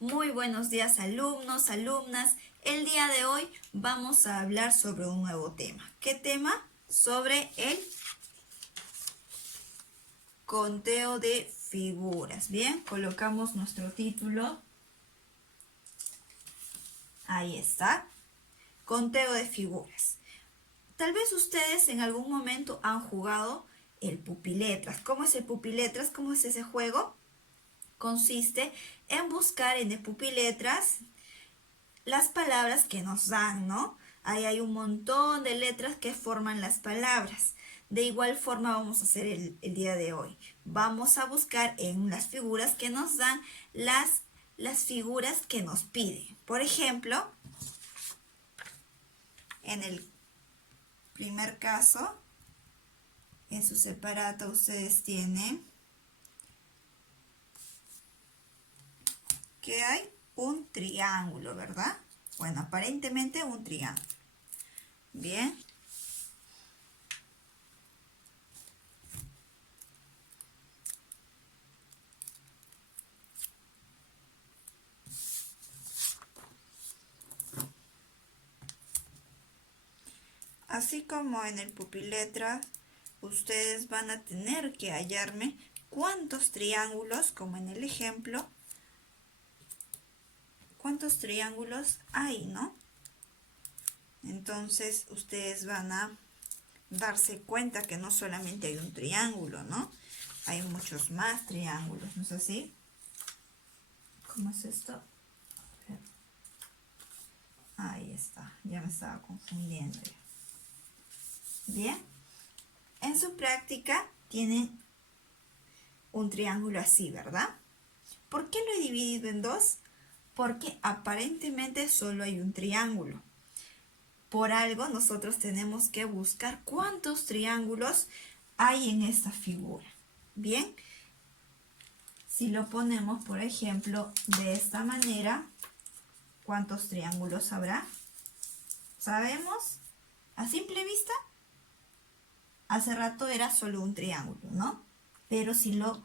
Muy buenos días alumnos, alumnas. El día de hoy vamos a hablar sobre un nuevo tema. ¿Qué tema? Sobre el conteo de figuras. Bien, colocamos nuestro título. Ahí está. Conteo de figuras. Tal vez ustedes en algún momento han jugado el pupiletras. ¿Cómo es el pupiletras? ¿Cómo es ese juego? Consiste en buscar en el pupiletras las palabras que nos dan, ¿no? Ahí hay un montón de letras que forman las palabras. De igual forma vamos a hacer el día de hoy. Vamos a buscar en las figuras que nos dan las figuras que nos piden. Por ejemplo, en el primer caso, en su separato ustedes tienen que hay un triángulo, ¿verdad? Bueno, aparentemente un triángulo. Bien. Así como en el pupiletra, ustedes van a tener que hallarme cuántos triángulos, como en el ejemplo, cuántos triángulos hay, ¿no? Entonces, ustedes van a darse cuenta que no solamente hay un triángulo, ¿no? Hay muchos más triángulos, ¿no es así? ¿Cómo es esto? Ahí está, ya me estaba confundiendo. Bien, en su práctica tienen un triángulo así, ¿verdad? ¿Por qué lo he dividido en dos? Porque aparentemente solo hay un triángulo. Por algo nosotros tenemos que buscar cuántos triángulos hay en esta figura. Bien, si lo ponemos, por ejemplo, de esta manera, ¿cuántos triángulos habrá? ¿Sabemos? A simple vista, hace rato era solo un triángulo, ¿no? Pero si lo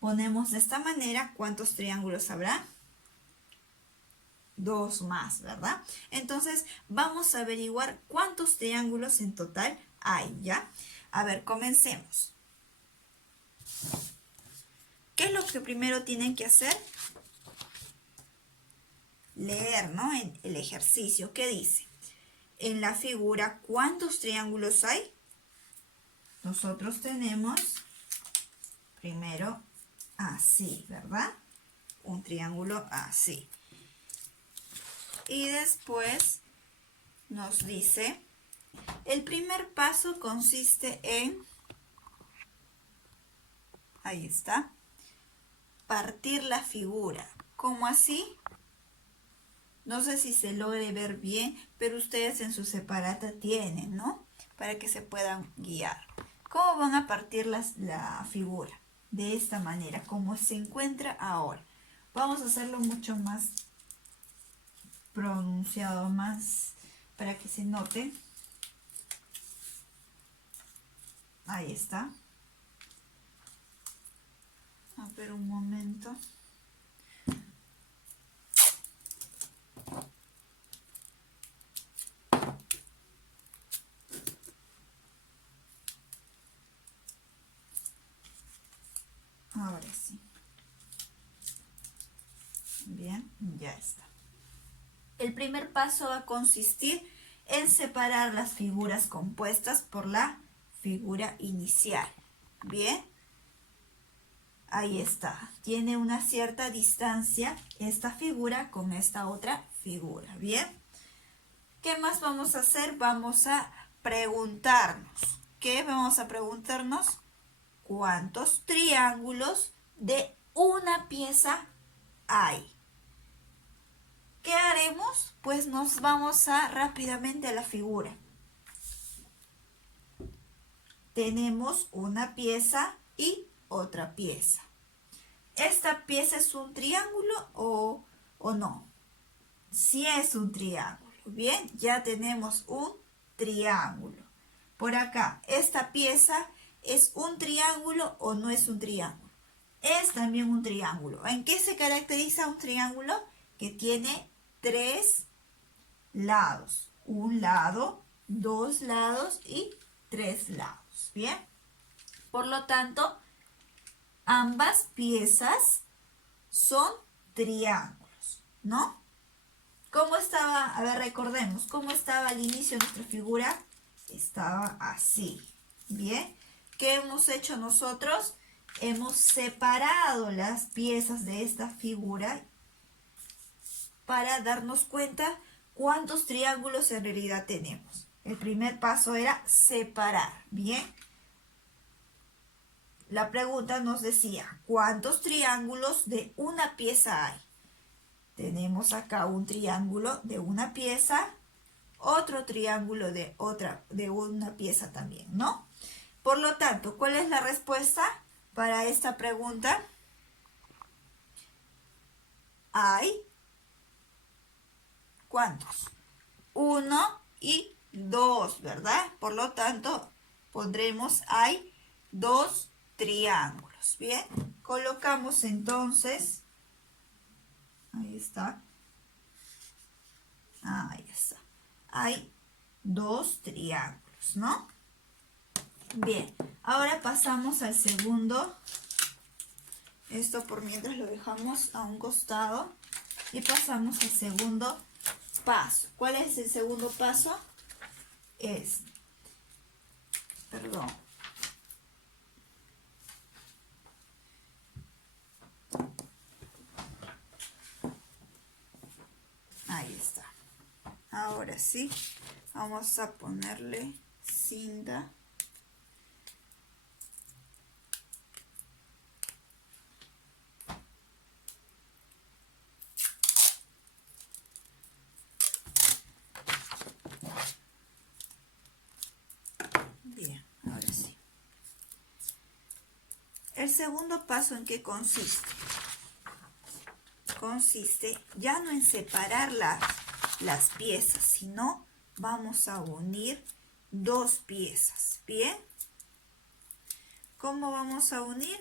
ponemos de esta manera, ¿cuántos triángulos habrá? Dos más, ¿verdad? Entonces vamos a averiguar cuántos triángulos en total hay, ¿ya? A ver, comencemos. ¿Qué es lo que primero tienen que hacer? Leer, ¿no? En el ejercicio, ¿qué dice? En la figura, ¿cuántos triángulos hay? Nosotros tenemos primero así, ¿verdad? Un triángulo así. Y después nos dice, el primer paso consiste en, ahí está, partir la figura. ¿Cómo así? No sé si se logre ver bien, pero ustedes en su separata tienen, ¿no? Para que se puedan guiar. ¿Cómo van a partir la figura? De esta manera, como se encuentra ahora. Vamos a hacerlo mucho más pronunciado, más para que se note. Ahí está. A ver un momento. Ahora sí. Bien, ya está. El primer paso va a consistir en separar las figuras compuestas por la figura inicial. Bien. Ahí está. Tiene una cierta distancia esta figura con esta otra figura. Bien. ¿Qué más vamos a hacer? Vamos a preguntarnos. ¿Qué vamos a preguntarnos? ¿Cuántos triángulos de una pieza hay? ¿Qué haremos? Pues nos vamos rápidamente a la figura. Tenemos una pieza y otra pieza. ¿esta pieza es un triángulo o no? Sí es un triángulo. Bien, ya tenemos un triángulo. Por acá, ¿esta pieza es un triángulo o no es un triángulo? Es también un triángulo. ¿En qué se caracteriza un triángulo? Que tiene 3 lados. Un lado, 2 lados y 3 lados. Bien. Por lo tanto, ambas piezas son triángulos, ¿no? ¿Cómo estaba? A ver, recordemos, ¿cómo estaba al inicio de nuestra figura? Estaba así, ¿bien? ¿Qué hemos hecho nosotros? Hemos separado las piezas de esta figura para darnos cuenta cuántos triángulos en realidad tenemos. El primer paso era separar, ¿bien? La pregunta nos decía, ¿cuántos triángulos de una pieza hay? Tenemos acá un triángulo de una pieza, otro triángulo de una pieza también, ¿no? Por lo tanto, ¿cuál es la respuesta para esta pregunta? Hay, ¿cuántos? 1 y 2, ¿verdad? Por lo tanto, pondremos hay 2 triángulos. Bien, colocamos entonces, ahí está, hay 2 triángulos, ¿no? Bien, ahora pasamos al segundo. Esto por mientras lo dejamos a un costado y pasamos al segundo paso. ¿Cuál es el segundo paso? Ahí está. Ahora sí, vamos a ponerle cinta. Bien, ahora sí. El segundo paso, ¿en qué consiste? Consiste ya no en separar las piezas, sino vamos a unir 2 piezas. Bien, ¿cómo vamos a unir?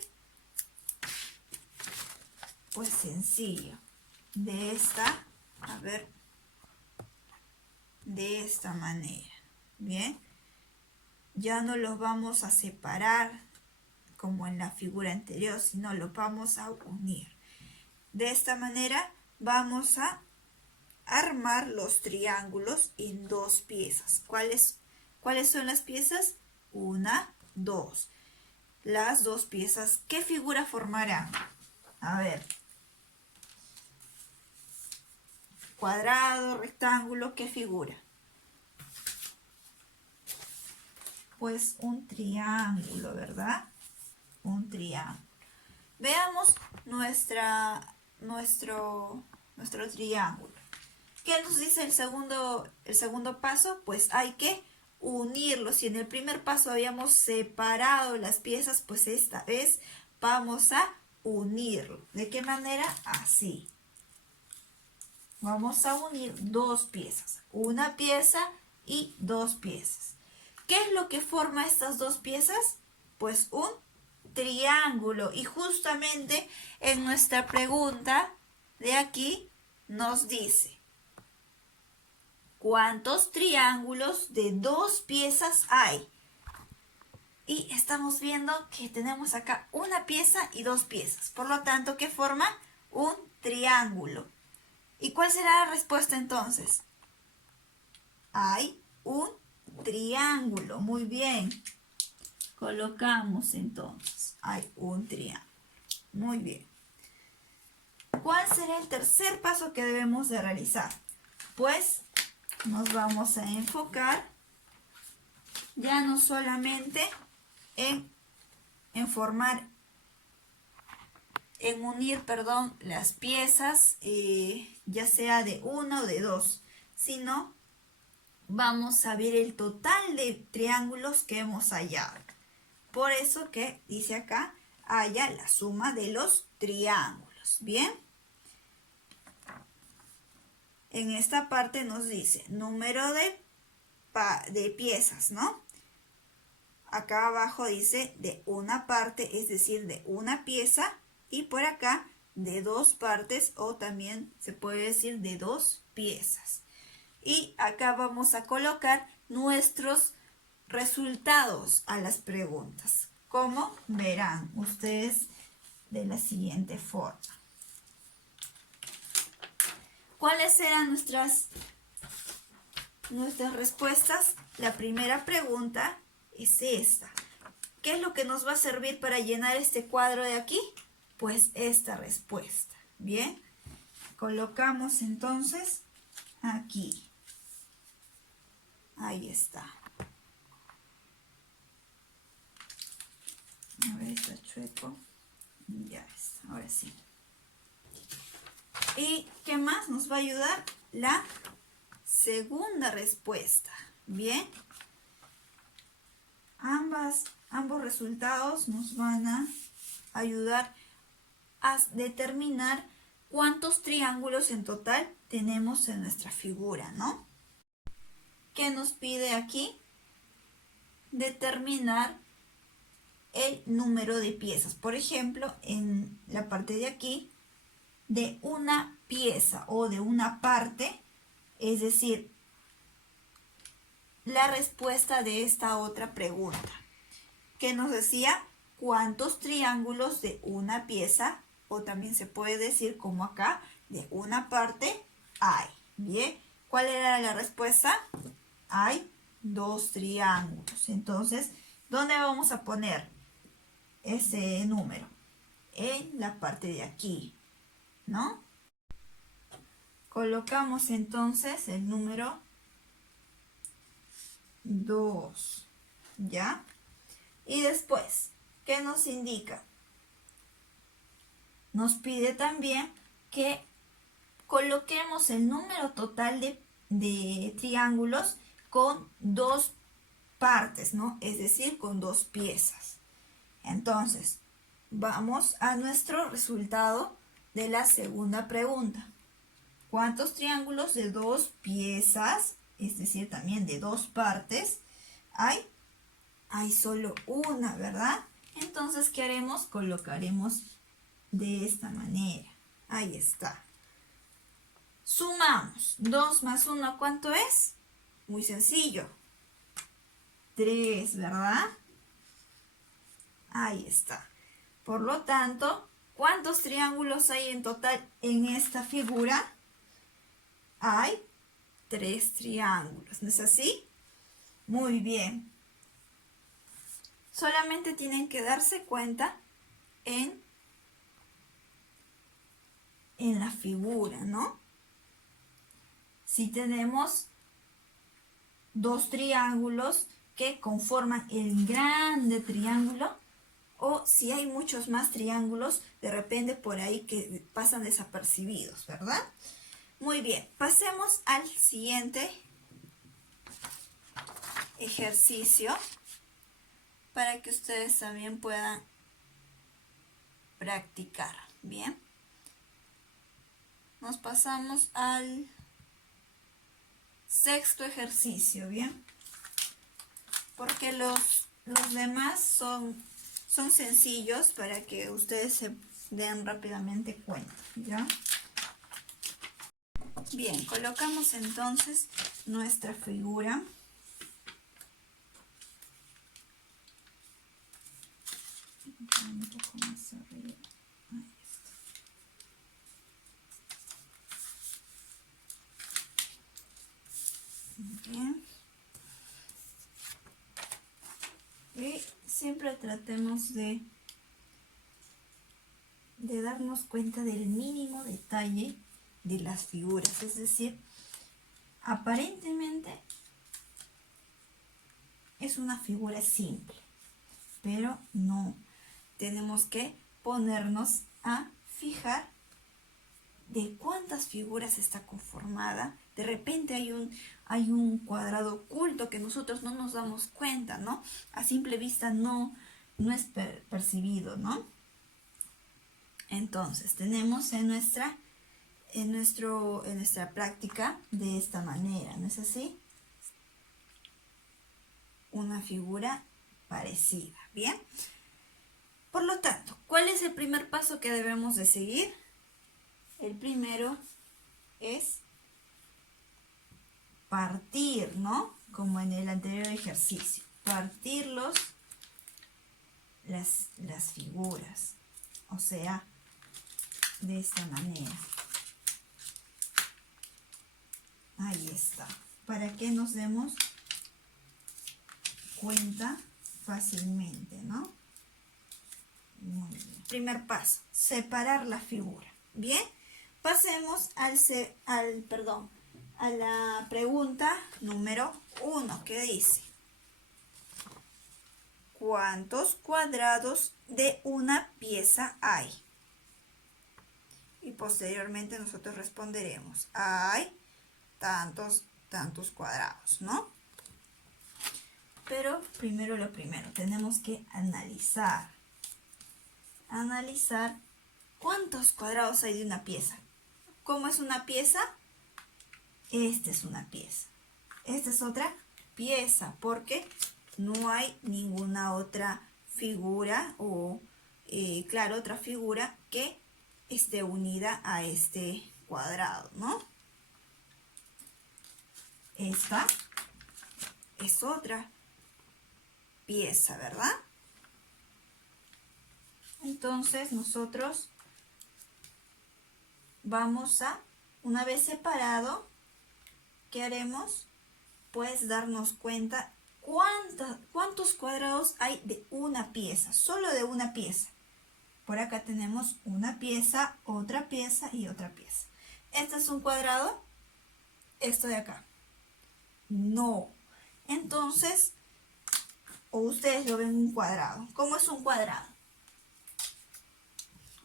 Pues sencillo, de esta manera. Bien, ya no los vamos a separar como en la figura anterior, sino los vamos a unir. De esta manera vamos a armar los triángulos en 2 piezas. ¿Cuáles son las piezas? 1, 2. Las 2 piezas, ¿qué figura formarán? A ver. Cuadrado, rectángulo, ¿qué figura? Pues un triángulo, ¿verdad? Un triángulo. Veamos nuestro triángulo. ¿Qué nos dice el segundo paso? Pues hay que unirlos. Si en el primer paso habíamos separado las piezas, pues esta vez vamos a unirlo. ¿De qué manera? Así. Vamos a unir 2 piezas. Una pieza y 2 piezas. ¿Qué es lo que forma estas 2 piezas? Pues un triángulo. Y justamente en nuestra pregunta de aquí nos dice, ¿cuántos triángulos de 2 piezas hay? Y estamos viendo que tenemos acá una pieza y 2 piezas. Por lo tanto, ¿qué forma? Un triángulo. ¿Y cuál será la respuesta entonces? Hay un triángulo. Muy bien. Colocamos entonces. Hay un triángulo. Muy bien. ¿Cuál será el tercer paso que debemos de realizar? Pues nos vamos a enfocar ya no solamente en unir las piezas, ya sea de 1 o de 2, sino vamos a ver el total de triángulos que hemos hallado. Por eso que dice acá, haya la suma de los triángulos. Bien. En esta parte nos dice número de piezas, ¿no? Acá abajo dice de una parte, es decir, de una pieza. Y por acá de dos partes, o también se puede decir de dos piezas. Y acá vamos a colocar nuestros resultados a las preguntas, como verán ustedes de la siguiente forma. ¿Cuáles eran nuestras respuestas? La primera pregunta es esta. ¿Qué es lo que nos va a servir para llenar este cuadro de aquí? Pues esta respuesta. Bien, colocamos entonces aquí. Ahí está. A ver, está chueco. Ya está, ahora sí. ¿Y qué más nos va a ayudar? La segunda respuesta. Bien. Ambos resultados nos van a ayudar a determinar cuántos triángulos en total tenemos en nuestra figura, ¿no? ¿Qué nos pide aquí? Determinar el número de piezas. Por ejemplo, en la parte de aquí, de una pieza o de una parte, es decir, la respuesta de esta otra pregunta, que nos decía cuántos triángulos de una pieza, o también se puede decir como acá, de una parte hay. Bien, ¿cuál era la respuesta? Hay dos triángulos. Entonces, ¿dónde vamos a poner ese número? En la parte de aquí, ¿no? Colocamos entonces el número 2, ¿ya? Y después, ¿qué nos indica? Nos pide también que coloquemos el número total de triángulos con dos partes, ¿no? Es decir, con dos piezas. Entonces, vamos a nuestro resultado de la segunda pregunta. ¿Cuántos triángulos de dos piezas, es decir, también de dos partes, hay? Hay solo una, ¿verdad? Entonces, ¿qué haremos? Colocaremos de esta manera. Ahí está. Sumamos. 2 más 1, ¿cuánto es? Muy sencillo. 3, ¿verdad? Ahí está. Por lo tanto, ¿cuántos triángulos hay en total en esta figura? Hay 3 triángulos, ¿no es así? Muy bien. Solamente tienen que darse cuenta en la figura, ¿no? Si tenemos dos triángulos que conforman el grande triángulo, o si hay muchos más triángulos, de repente por ahí que pasan desapercibidos, ¿verdad? Muy bien, pasemos al siguiente ejercicio para que ustedes también puedan practicar. Bien, nos pasamos al sexto ejercicio, ¿bien? Porque los demás son sencillos para que ustedes se den rápidamente cuenta, ¿ya? Bien, colocamos entonces nuestra figura. Un poco más arriba. Ahí está. Bien. Y siempre tratemos de darnos cuenta del mínimo detalle de las figuras. Es decir, aparentemente es una figura simple, pero no. Tenemos que ponernos a fijar de cuántas figuras está conformada. De repente hay un cuadrado oculto que nosotros no nos damos cuenta, ¿no? A simple vista no es percibido, ¿no? Entonces, tenemos en nuestra práctica de esta manera, ¿no es así? Una figura parecida, ¿bien? Por lo tanto, ¿cuál es el primer paso que debemos de seguir? El primero es partir, ¿no? Como en el anterior ejercicio. Partir las figuras. O sea, de esta manera. Ahí está. Para que nos demos cuenta fácilmente, ¿no? Muy bien. Primer paso, separar la figura. Bien, pasemos a la pregunta número 1, que dice: ¿cuántos cuadrados de una pieza hay? Y posteriormente nosotros responderemos: hay tantos cuadrados, ¿no? Pero primero lo primero, tenemos que analizar cuántos cuadrados hay de una pieza. ¿Cómo es una pieza? Esta es una pieza. Esta es otra pieza, porque no hay ninguna otra figura o, claro, otra figura que esté unida a este cuadrado, ¿no? Esta es otra pieza, ¿verdad? Entonces nosotros vamos a, una vez separado, ¿qué haremos? Pues darnos cuenta cuántos cuadrados hay de una pieza, solo de una pieza. Por acá tenemos una pieza, otra pieza y otra pieza. ¿Este es un cuadrado? Esto de acá. No. Entonces, o ustedes lo ven un cuadrado. ¿Cómo es un cuadrado?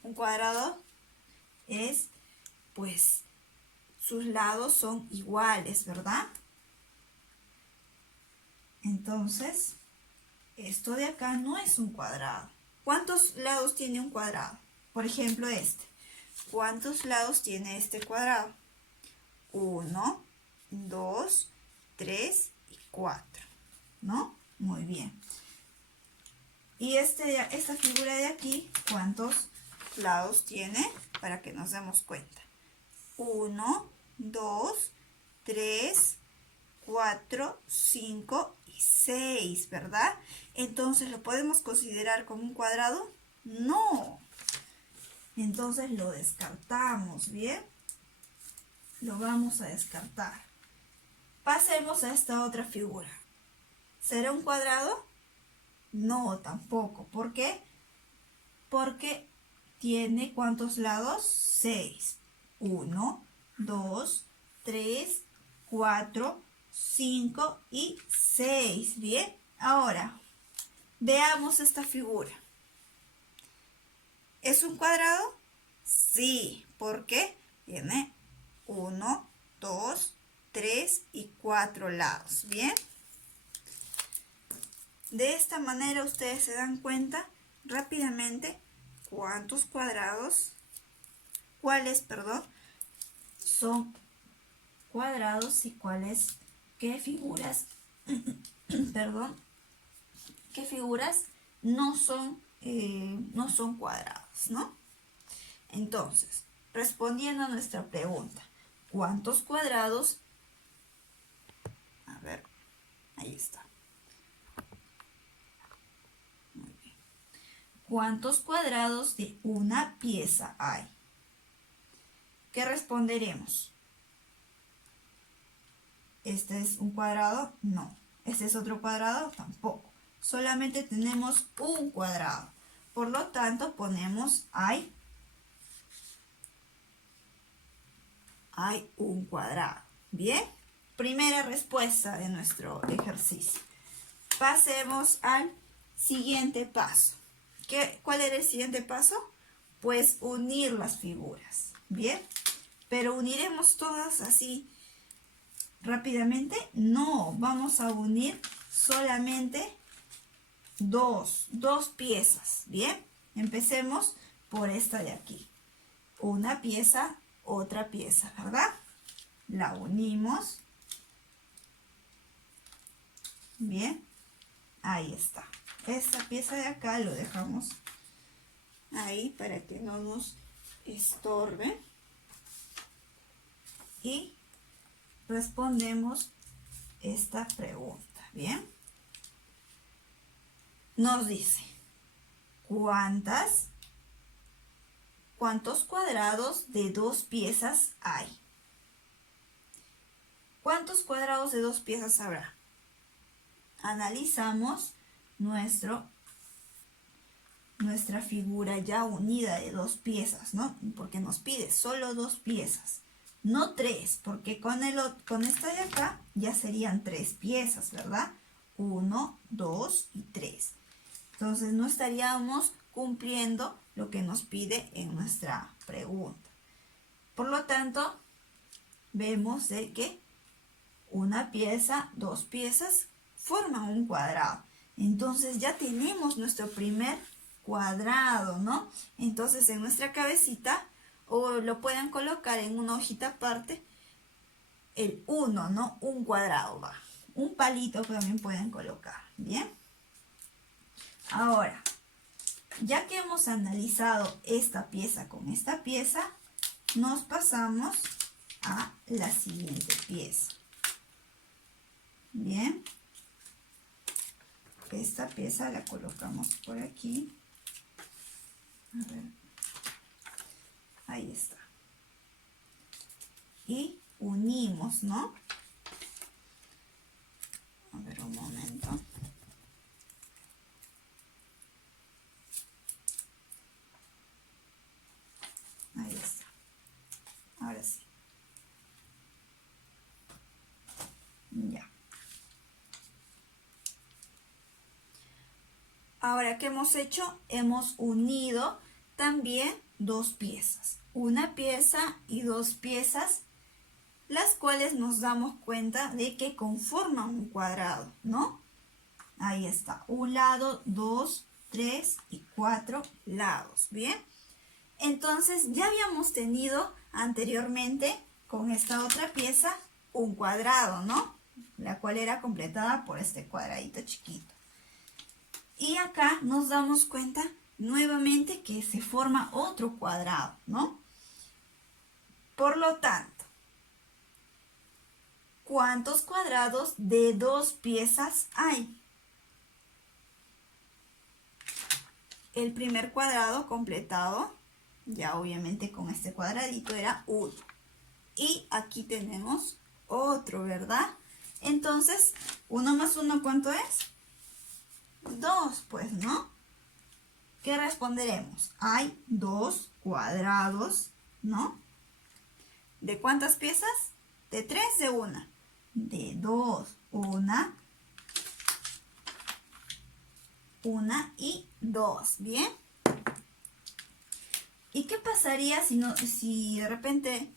Un cuadrado es, pues, sus lados son iguales, ¿verdad? Entonces, esto de acá no es un cuadrado. ¿Cuántos lados tiene un cuadrado? Por ejemplo, este. ¿Cuántos lados tiene este cuadrado? 1, 2, 3 y 4, ¿no? Muy bien. Y esta figura de aquí, ¿cuántos lados tiene? Para que nos demos cuenta. 1, 2, 3, 4, 5 y 6, ¿verdad? Entonces, ¿lo podemos considerar como un cuadrado? No. Entonces lo descartamos, ¿bien? Lo vamos a descartar. Pasemos a esta otra figura. ¿Será un cuadrado? No, tampoco. ¿Por qué? Porque tiene ¿cuántos lados? 6. 1, 2, 3, 4, 5 y 6. Bien, ahora veamos esta figura. ¿Es un cuadrado? Sí, porque tiene 1, 2, 3 y 4 lados. Bien. De esta manera ustedes se dan cuenta rápidamente cuántos cuadrados, son cuadrados y qué figuras, qué figuras no son cuadrados, ¿no? Entonces, respondiendo a nuestra pregunta, ¿cuántos cuadrados? A ver, ahí está. Muy bien. ¿Cuántos cuadrados de una pieza hay? ¿Qué responderemos? ¿Este es un cuadrado? No. ¿Este es otro cuadrado? Tampoco. Solamente tenemos un cuadrado. Por lo tanto, ponemos hay un cuadrado. Bien. Primera respuesta de nuestro ejercicio. Pasemos al siguiente paso. ¿Cuál era el siguiente paso? Pues unir las figuras. Bien. Pero uniremos todas así rápidamente. No, vamos a unir solamente dos piezas. Bien. Empecemos por esta de aquí. Una pieza, otra pieza, ¿verdad? La unimos. Bien, ahí está. Esta pieza de acá lo dejamos ahí para que no nos estorbe. Y respondemos esta pregunta, ¿bien? Nos dice, ¿cuántos cuadrados de dos piezas hay? ¿Cuántos cuadrados de dos piezas habrá? Analizamos nuestra figura ya unida de dos piezas, ¿no? Porque nos pide solo dos piezas, no tres, porque con esta de acá ya serían tres piezas, ¿verdad? 1, 2 y 3. Entonces no estaríamos cumpliendo lo que nos pide en nuestra pregunta. Por lo tanto, vemos de que una pieza, dos piezas forman un cuadrado. Entonces ya tenemos nuestro primer cuadrado, ¿no? Entonces en nuestra cabecita, o lo pueden colocar en una hojita aparte, el 1, ¿no? Un cuadrado va. Un palito que también pueden colocar, ¿bien? Ahora, ya que hemos analizado esta pieza con esta pieza, nos pasamos a la siguiente pieza. Bien. Esta pieza la colocamos por aquí. A ver. Ahí está. Y unimos, ¿no? A ver un momento. Ahí está. Ahora sí. Ya. Ahora, ¿qué hemos hecho? Hemos unido también dos piezas. Una pieza y dos piezas, las cuales nos damos cuenta de que conforman un cuadrado, ¿no? Ahí está. Un lado, 2, 3 y 4 lados. ¿Bien? Entonces, ya habíamos tenido anteriormente con esta otra pieza un cuadrado, ¿no? La cual era completada por este cuadradito chiquito. Y acá nos damos cuenta nuevamente que se forma otro cuadrado, ¿no? Por lo tanto, ¿cuántos cuadrados de dos piezas hay? El primer cuadrado completado, ya obviamente con este cuadradito, era 1. Y aquí tenemos otro, ¿verdad? Entonces, 1 más 1, ¿cuánto es? 2, pues, ¿no? ¿Qué responderemos? Hay dos cuadrados, ¿no? ¿De cuántas piezas? De 3, de 1. De 2, 1 y 2, ¿bien? ¿Y qué pasaría si de repente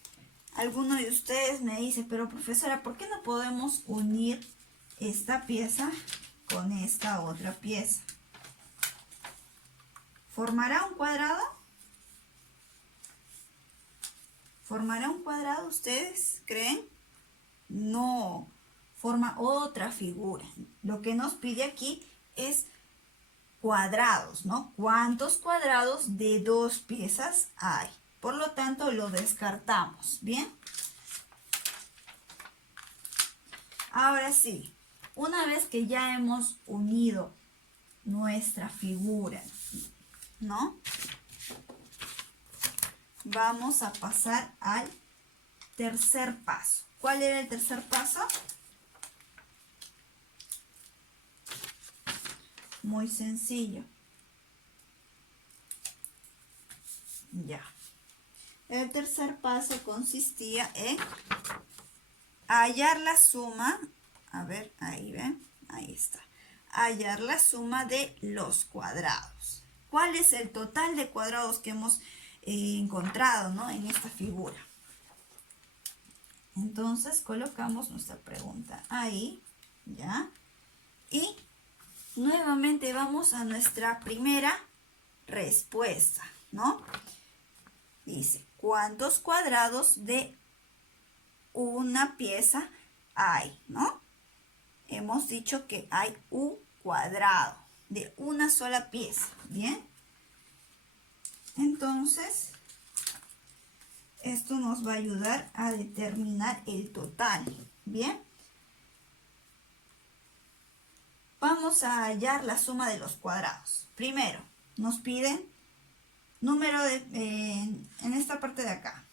alguno de ustedes me dice, pero profesora, ¿por qué no podemos unir esta pieza con esta otra pieza? ¿Formará un cuadrado? ¿Formará un cuadrado, ustedes creen? No, forma otra figura. Lo que nos pide aquí es cuadrados, ¿no? ¿Cuántos cuadrados de dos piezas hay? Por lo tanto, lo descartamos, ¿bien? Ahora sí, una vez que ya hemos unido nuestra figura, ¿no? Vamos a pasar al tercer paso. ¿Cuál era el tercer paso? Muy sencillo. Ya. El tercer paso consistía en hallar la suma. A ver, ahí ven, ahí está. Hallar la suma de los cuadrados. ¿Cuál es el total de cuadrados que hemos encontrado, ¿no? En esta figura? Entonces colocamos nuestra pregunta ahí, ¿ya? Y nuevamente vamos a nuestra primera respuesta. ¿no? Dice, ¿cuántos cuadrados de una pieza hay, ¿no? Hemos dicho que hay un cuadrado de una sola pieza, ¿bien? Entonces, esto nos va a ayudar a determinar el total, ¿bien? Vamos a hallar la suma de los cuadrados. Primero, nos piden número de, en esta parte de acá,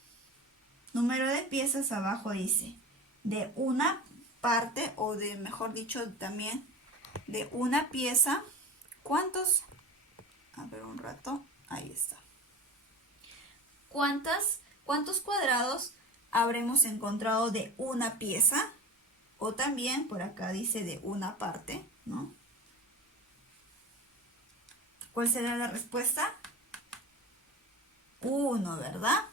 número de piezas. Abajo dice, de una parte, o de, mejor dicho, también de una pieza, ¿cuántos? A ver un rato, ahí está. ¿Cuántos cuadrados habremos encontrado de una pieza? O también, por acá dice de una parte, ¿no? ¿Cuál será la respuesta? 1, ¿verdad?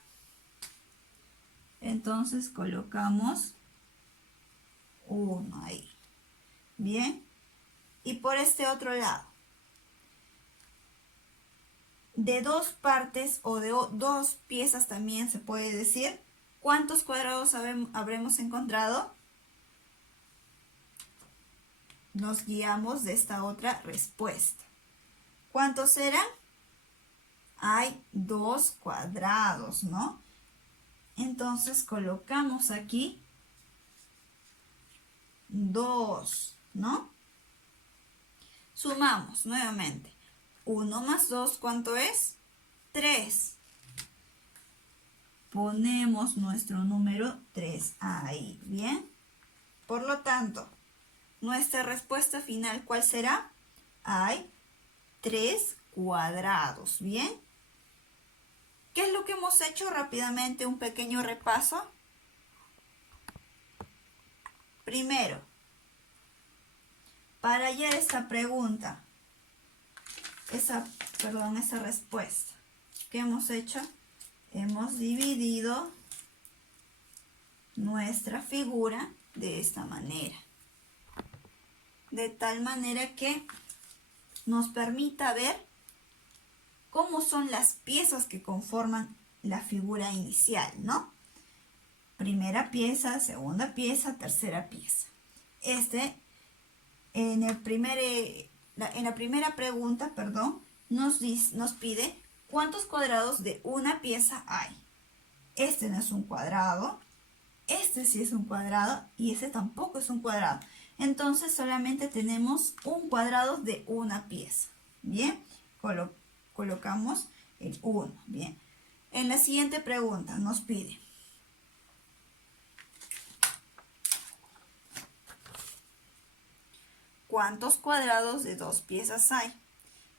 Entonces colocamos 1 ahí. Bien. Y por este otro lado, de dos partes o de dos piezas también se puede decir, ¿cuántos cuadrados habremos encontrado? Nos guiamos de esta otra respuesta. ¿Cuántos eran? Hay 2 cuadrados, ¿no? Entonces colocamos aquí 2, ¿no? Sumamos nuevamente. 1 más 2, ¿cuánto es? 3. Ponemos nuestro número 3 ahí, ¿bien? Por lo tanto, nuestra respuesta final, ¿cuál será? Hay 3 cuadrados, ¿bien? ¿Qué es lo que hemos hecho? Rápidamente un pequeño repaso. Primero, para hallar esta pregunta, esa respuesta, ¿qué hemos hecho? Hemos dividido nuestra figura de esta manera. De tal manera que nos permita ver cómo son las piezas que conforman la figura inicial, ¿no? Primera pieza, segunda pieza, tercera pieza. En la primera pregunta, nos pide cuántos cuadrados de una pieza hay. Este no es un cuadrado, este sí es un cuadrado y este tampoco es un cuadrado. Entonces solamente tenemos un cuadrado de una pieza. Bien, colocamos el 1. Bien, en la siguiente pregunta nos pide ¿cuántos cuadrados de dos piezas hay?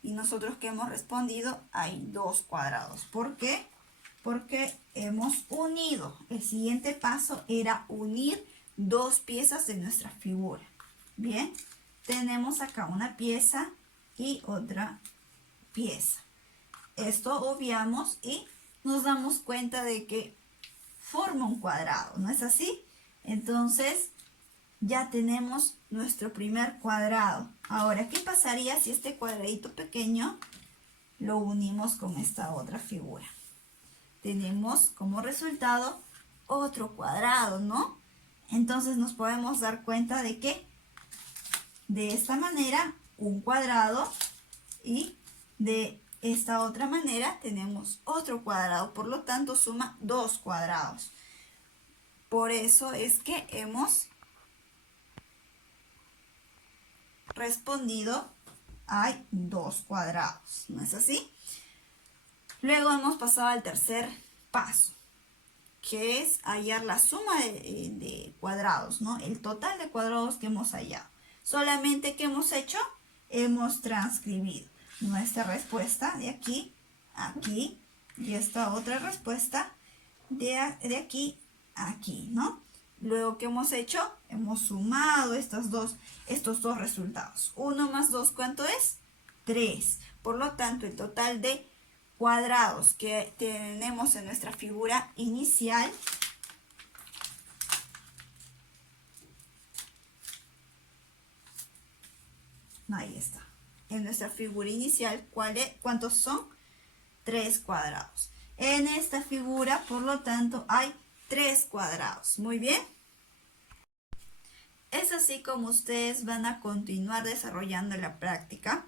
Y nosotros que hemos respondido, hay 2 cuadrados. ¿Por qué? Porque hemos unido. El siguiente paso era unir 2 piezas de nuestra figura. Bien, tenemos acá una pieza y otra pieza. Esto obviamos y nos damos cuenta de que forma un cuadrado, ¿no es así? Entonces, ya tenemos nuestro primer cuadrado. Ahora, ¿qué pasaría si este cuadradito pequeño lo unimos con esta otra figura? Tenemos como resultado otro cuadrado, ¿no? Entonces nos podemos dar cuenta de que de esta manera un cuadrado y de esta otra manera tenemos otro cuadrado. Por lo tanto, suma 2 cuadrados. Por eso es que hemos respondido, hay 2 cuadrados, ¿no es así? Luego hemos pasado al tercer paso, que es hallar la suma de cuadrados, ¿no? El total de cuadrados que hemos hallado. Solamente, ¿qué hemos hecho? Hemos transcribido nuestra respuesta de aquí a aquí y esta otra respuesta de aquí a aquí, ¿no? Luego, ¿qué hemos hecho? Hemos sumado estos dos resultados. 1 más 2, ¿cuánto es? 3. Por lo tanto, el total de cuadrados que tenemos en nuestra figura inicial ahí está. En nuestra figura inicial, ¿cuántos son? 3 cuadrados. En esta figura, por lo tanto, hay 3 cuadrados. Muy bien. Es así como ustedes van a continuar desarrollando la práctica.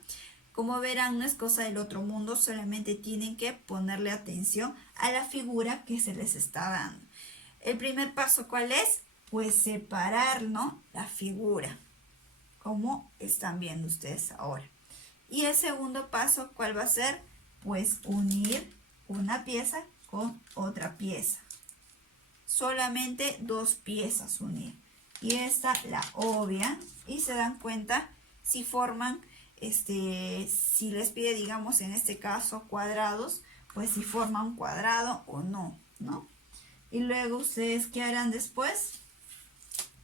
Como verán, no es cosa del otro mundo, solamente tienen que ponerle atención a la figura que se les está dando. El primer paso, ¿cuál es? Pues separar, ¿no?, la figura, como están viendo ustedes ahora. Y el segundo paso, ¿cuál va a ser? Pues unir una pieza con otra pieza. Solamente 2 piezas unir. Y esta la obvian y se dan cuenta si forman, si les pide, digamos, en este caso cuadrados, pues si forman un cuadrado o no, ¿no? Y luego ustedes, ¿qué harán después?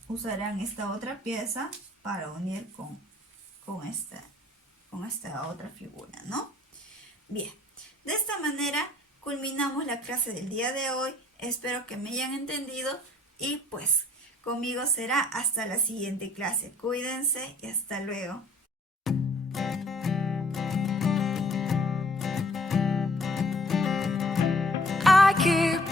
Usarán esta otra pieza para unir con esta otra figura, ¿no? Bien, de esta manera culminamos la clase del día de hoy. Espero que me hayan entendido y pues conmigo será hasta la siguiente clase. Cuídense y hasta luego. I keep